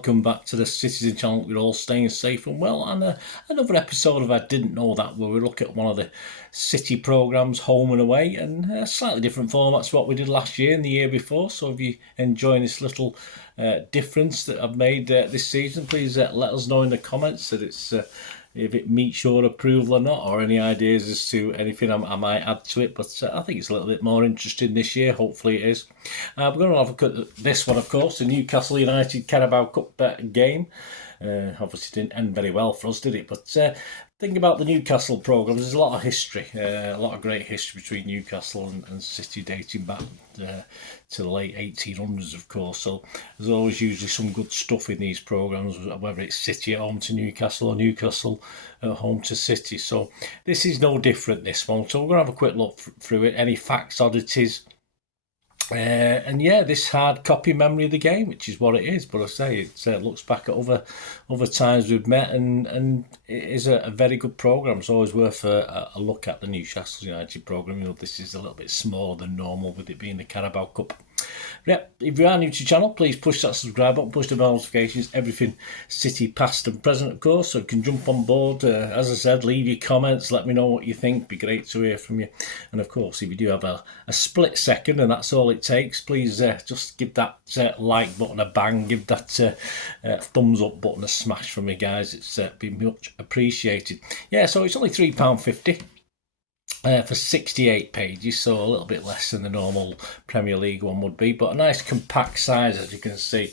welcome back to the Citizen channel. You're all staying safe and well, and another episode of I Didn't Know That, where we look at one of the City programmes, home and away, and a slightly different format to what we did last year and the year before. So if you're enjoying this little difference that I've made this season, please let us know in the comments that it's if it meets your approval or not, or any ideas as to anything I might add to it. But I think it's a little bit more interesting this year. Hopefully it is. We're going to have a look at this one, of course, the Newcastle United Carabao Cup game. Obviously didn't end very well for us, did it? But think about the Newcastle programme. There's a lot of history, a lot of great history between Newcastle and City, dating back to the late 1800s, of course. So there's always usually some good stuff in these programmes, whether it's City at home to Newcastle or Newcastle at home to City. So this is no different, this one. So we're going to have a quick look through it, any facts, oddities, and yeah, this hard copy memory of the game, which is what it is. But I say it looks back at other times we've met, and it is a very good programme. It's always worth a look at the Newcastle United programme. You know, this is a little bit smaller than normal with it being the Carabao Cup. Yep, if you are new to the channel, please push that subscribe button, push the bell notifications, everything City past and present, of course, so you can jump on board. As I said, leave your comments, let me know what you think, be great to hear from you. And of course, if you do have a split second, and that's all it takes, please just give that like button a bang, give that thumbs up button a smash from me, guys. It's been much appreciated. Yeah, so it's only £3.50. For 68 pages, so a little bit less than the normal Premier League one would be, but a nice compact size, as you can see.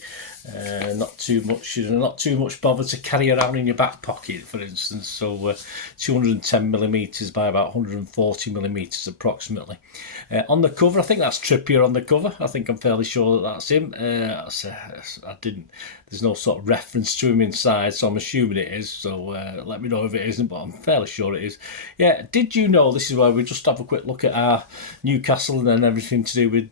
Not too much bother to carry around in your back pocket, for instance. So 210 millimeters by about 140 millimeters approximately. On the cover, I think that's Trippier on the cover. I think I'm fairly sure that that's him. There's no sort of reference to him inside, so I'm assuming it is. So let me know if it isn't, but I'm fairly sure it is. Yeah, did you know, this is where we just have a quick look at our Newcastle and then everything to do with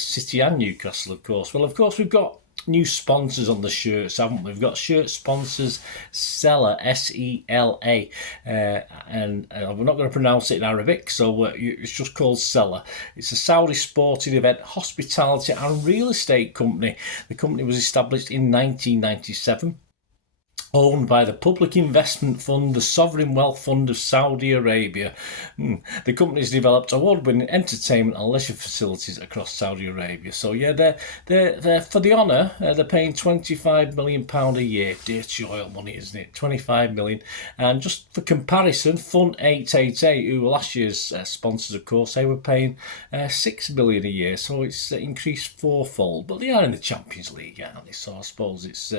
City and Newcastle, of course. Well, of course, we've got new sponsors on the shirts, haven't we? We've got shirt sponsors Sela, S-E-L-A, and we're not going to pronounce it in Arabic, so it's just called Sela. It's a Saudi sporting event, hospitality and real estate company. The company was established in 1997. Owned by the Public Investment Fund, the Sovereign Wealth Fund of Saudi Arabia. The company's developed award-winning entertainment and leisure facilities across Saudi Arabia. So yeah, they're for the honour, they're paying £25 million a year. Dirty oil money, isn't it? 25 million. And just for comparison, Fun 888, who were last year's sponsors, of course, they were paying £6 million a year. So it's increased fourfold. But they are in the Champions League, aren't they? So I suppose it's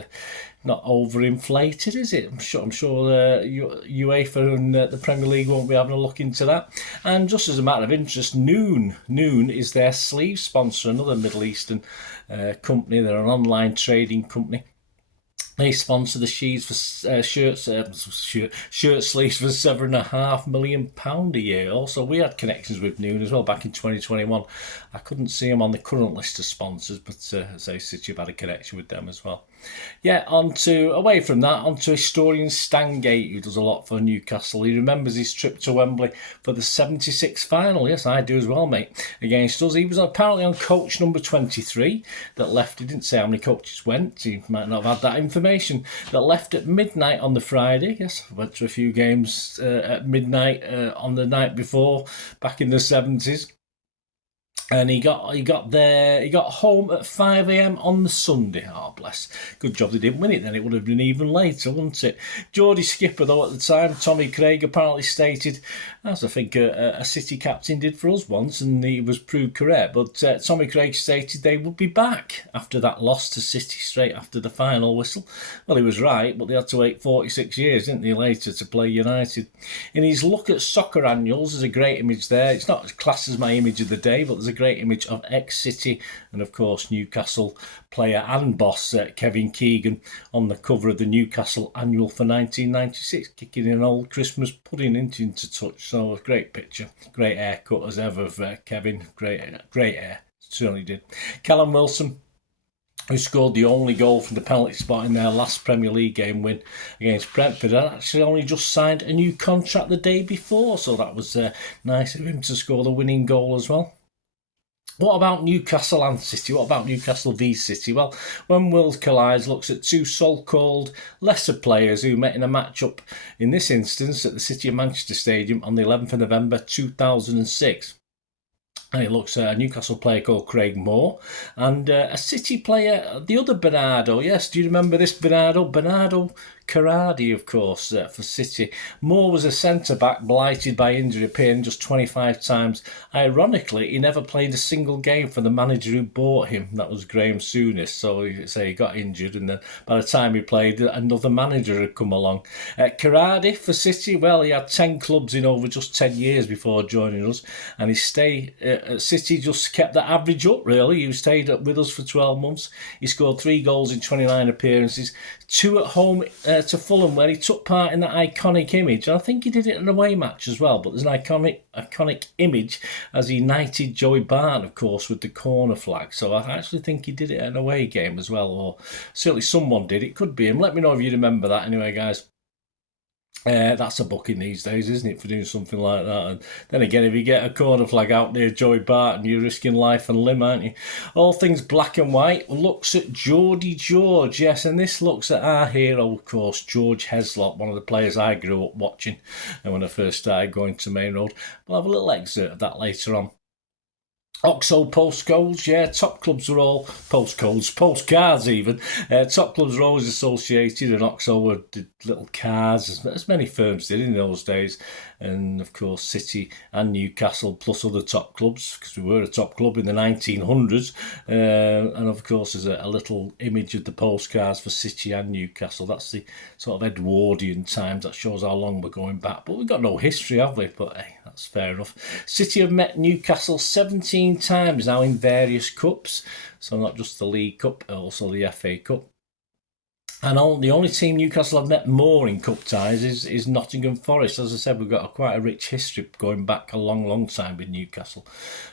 not overinflated, is it? I'm sure UEFA and the Premier League won't be having a look into that. And just as a matter of interest, Noon is their sleeve sponsor, another Middle Eastern company. They're an online trading company. They sponsor the sheaves for shirt sleeves for £7.5 million a year. Also, we had connections with Noon as well back in 2021. I couldn't see them on the current list of sponsors, but as I said, you've had a connection with them as well. Yeah, away from that, onto historian Stan Gate, who does a lot for Newcastle. He remembers his trip to Wembley for the 76 final. Yes, I do as well, mate, against us. He was apparently on coach number 23 that left. He didn't say how many coaches went. He might not have had that information. That left at midnight on the Friday. Yes, I went to a few games at midnight on the night before, back in the 70s. And he got home at 5 a.m. on the Sunday. Oh, bless. Good job they didn't win it then. It would have been even later, wouldn't it? Geordie skipper, though, at the time, Tommy Craig, apparently stated, as I think a City captain did for us once, and he was proved correct, but Tommy Craig stated they would be back after that loss to City straight after the final whistle. Well, he was right, but they had to wait 46 years, didn't they, later to play United. In his Look at Soccer annuals, there's a great image there. It's not as classed as my image of the day, but there's a great image of ex-City and, of course, Newcastle player and boss Kevin Keegan on the cover of the Newcastle annual for 1996, kicking an old Christmas pudding into touch. So a great picture, great haircut as ever of Kevin, great hair, certainly did. Callum Wilson, who scored the only goal from the penalty spot in their last Premier League game win against Brentford, and actually only just signed a new contract the day before, so that was nice of him to score the winning goal as well. What about Newcastle and City? What about Newcastle v City? Well, When Worlds Collide looks at two so-called lesser players who met in a match-up, in this instance at the City of Manchester Stadium on the 11th of November 2006. And it looks at a Newcastle player called Craig Moore and a City player, the other Bernardo. Yes, do you remember this Bernardo? Bernardo Carradi, of course, for City. Moore was a centre-back blighted by injury, appearing just 25 times. Ironically, he never played a single game for the manager who bought him. That was Graham Souness. So he got injured, and then by the time he played, another manager had come along. Carradi for City, well, he had 10 clubs in over just 10 years before joining us, and his stay at City just kept that average up, really. He stayed with us for 12 months. He scored 3 goals in 29 appearances, 2 at home to Fulham, where he took part in that iconic image. And I think he did it in an away match as well, but there's an iconic image as he knighted Joey Barton, of course, with the corner flag. So I actually think he did it at an away game as well, or certainly someone did. It could be him. Let me know if you remember that anyway, guys. That's a booking these days, isn't it, for doing something like that? And then again, if you get a corner flag out near Joey Barton, you're risking life and limb, aren't you? All things black and white looks at Geordie George, yes, and this looks at our hero, of course, George Heslop, one of the players I grew up watching when I first started going to Main Road. We'll have a little excerpt of that later on. Oxo postcodes, yeah, top clubs are all postcards even. Top clubs are always associated, and Oxo did little cards, as many firms did in those days. And of course, City and Newcastle, plus other top clubs, because we were a top club in the 1900s. And of course, there's a little image of the postcards for City and Newcastle. That's the sort of Edwardian times. That shows how long we're going back. But we've got no history, have we? But hey, that's fair enough. City have met Newcastle 17 times now in various cups. So not just the League Cup, also the FA Cup. And the only team Newcastle have met more in cup ties is Nottingham Forest. As I said, we've got quite a rich history going back a long, long time with Newcastle.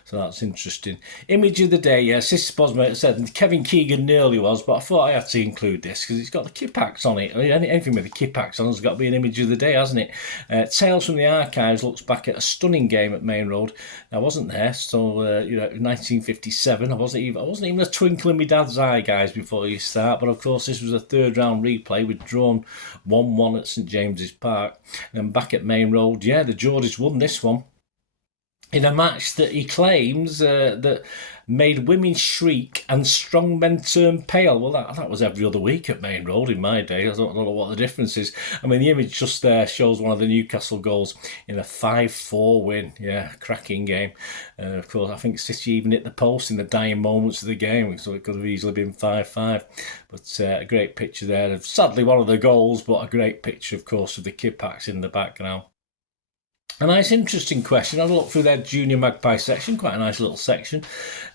So that's interesting. Image of the day, yeah, Sister Bosmate said Kevin Keegan nearly was, but I thought I had to include this because it's got the Kippax on it. Anything with the Kippax on has got to be an image of the day, hasn't it? Tales from the Archives looks back at a stunning game at Main Road. I wasn't there, so 1957. I wasn't even a twinkle in my dad's eye, guys, before you start. But of course, this was a third round replay with drawn 1-1 at St James's Park. And back at Main Road, yeah, the Geordies won this one in a match that he claims that made women shriek and strong men turn pale. Well, that was every other week at Main Road in my day. I don't know what the difference is. I mean, the image just there shows one of the Newcastle goals in a 5-4 win. Yeah, cracking game. Of course, I think City even hit the post in the dying moments of the game, so it could have easily been 5-5. But a great picture there of, sadly, one of the goals, but a great picture, of course, of the Kippax in the background. A nice, interesting question. I had a look through their Junior Magpie section, quite a nice little section.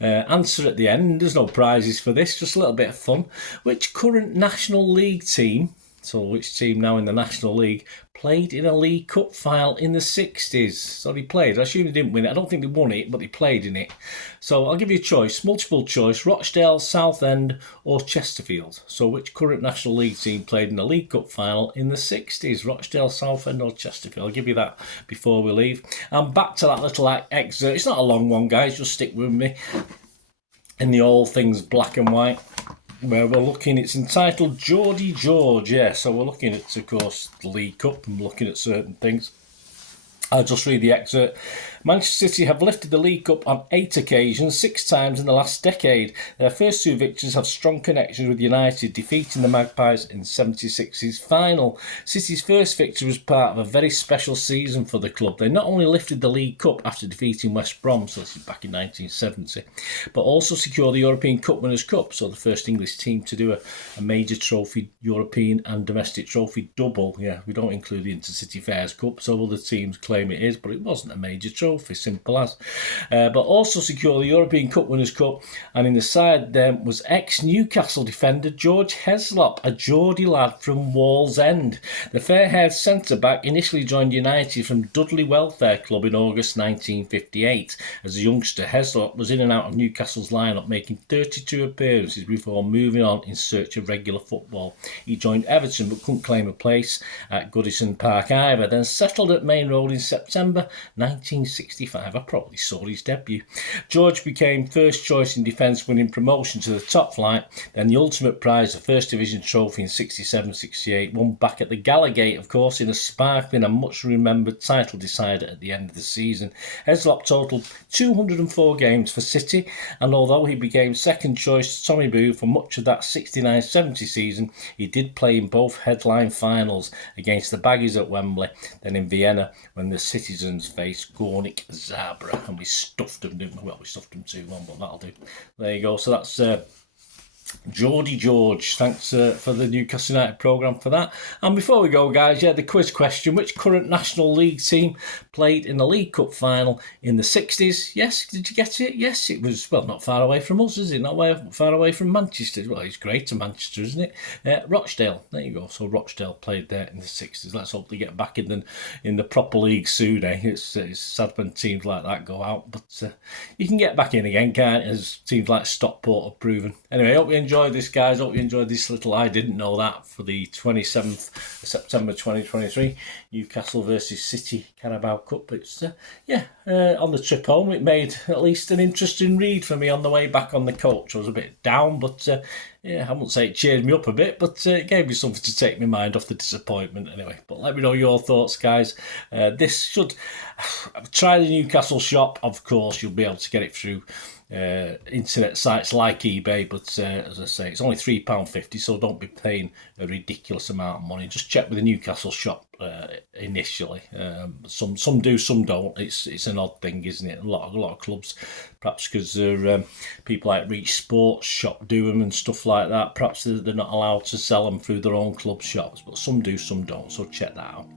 Answer at the end. There's no prizes for this, just a little bit of fun. Which current National League team, so which team now in the National League, played in a League Cup final in the 60s? So they played. I assume they didn't win it. I don't think they won it, but they played in it. So I'll give you a choice, multiple choice, Rochdale, Southend or Chesterfield. So which current National League team played in a League Cup final in the 60s? Rochdale, Southend or Chesterfield? I'll give you that before we leave. And back to that little excerpt. It's not a long one, guys. Just stick with me. In the All Things Black and White, where we're looking, it's entitled Geordie George, yeah, so we're looking at, of course, the League Cup and looking at certain things. I'll just read the excerpt. Manchester City have lifted the League Cup on 8 occasions, 6 times in the last decade. Their first 2 victories have strong connections with United, defeating the Magpies in 76's final. City's first victory was part of a very special season for the club. They not only lifted the League Cup after defeating West Brom, so this is back in 1970, but also secured the European Cup Winners' Cup, so the first English team to do a major trophy, European and domestic trophy double. Yeah, we don't include the Intercity Fairs Cup, so other teams claim it is, but it wasn't a major trophy, simple as. But also secure the European Cup Winners' Cup, and in the side then was ex-Newcastle defender George Heslop, a Geordie lad from Wallsend. The fair-haired centre-back initially joined United from Dudley Welfare Club in August 1958. As a youngster, Heslop was in and out of Newcastle's lineup, making 32 appearances before moving on in search of regular football. He joined Everton but couldn't claim a place at Goodison Park either, then settled at Main Road in September 1970. 1965. I probably saw his debut. George became first choice in defence, winning promotion to the top flight, then the ultimate prize, the First Division trophy in 67-68, won back at the Gallagate, of course, in a sparkling and much remembered title decider at the end of the season. Heslop totaled 204 games for City, and although he became second choice to Tommy Boo for much of that 69-70 season, he did play in both headline finals against the Baggies at Wembley, then in Vienna when the Citizens faced Gornik Zabra, and we stuffed them, didn't we? Well, we stuffed them 2-1, but that'll do. There you go. So that's Geordie George. Thanks for the Newcastle United programme for that. And before we go, guys, the quiz question: which current National League team played in the League Cup final in the 60s? Yes, did you get it? Yes, it was, well, not far away from us, is it? Not far away from Manchester. Well, it's Greater Manchester, isn't it? Rochdale. There you go. So Rochdale played there in the 60s. Let's hope they get back in the proper league soon, eh? It's sad when teams like that go out, but you can get back in again, can't you? As teams like Stockport have proven. Anyway, I hope you enjoyed this, guys. Hope you enjoyed this little I didn't know that for the 27th of September 2023 Newcastle versus City Carabao Cup. It's on the trip home it made at least an interesting read for me on the way back on the coach. I was a bit down, but I won't say it cheered me up a bit, but it gave me something to take my mind off the disappointment anyway. But let me know your thoughts, guys. This should try the Newcastle shop. Of course, you'll be able to get it through internet sites like eBay, but as I say, it's only £3.50, so don't be paying a ridiculous amount of money. Just check with the Newcastle shop initially. Some do, some don't. It's an odd thing, isn't it? A lot of clubs, perhaps because they're people like Reach Sports Shop do them and stuff like that. Perhaps they're not allowed to sell them through their own club shops, but some do, some don't. So check that out.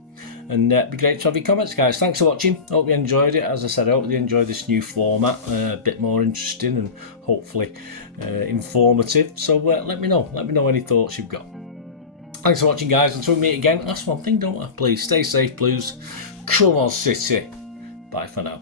And it'd be great to have your comments, guys. Thanks for watching. Hope you enjoyed it. As I said, I hope you enjoyed this new format. A bit more interesting and hopefully informative. So let me know. Let me know any thoughts you've got. Thanks for watching, guys. Until we meet again, that's one thing, don't I? Please stay safe, please. Come on, City. Bye for now.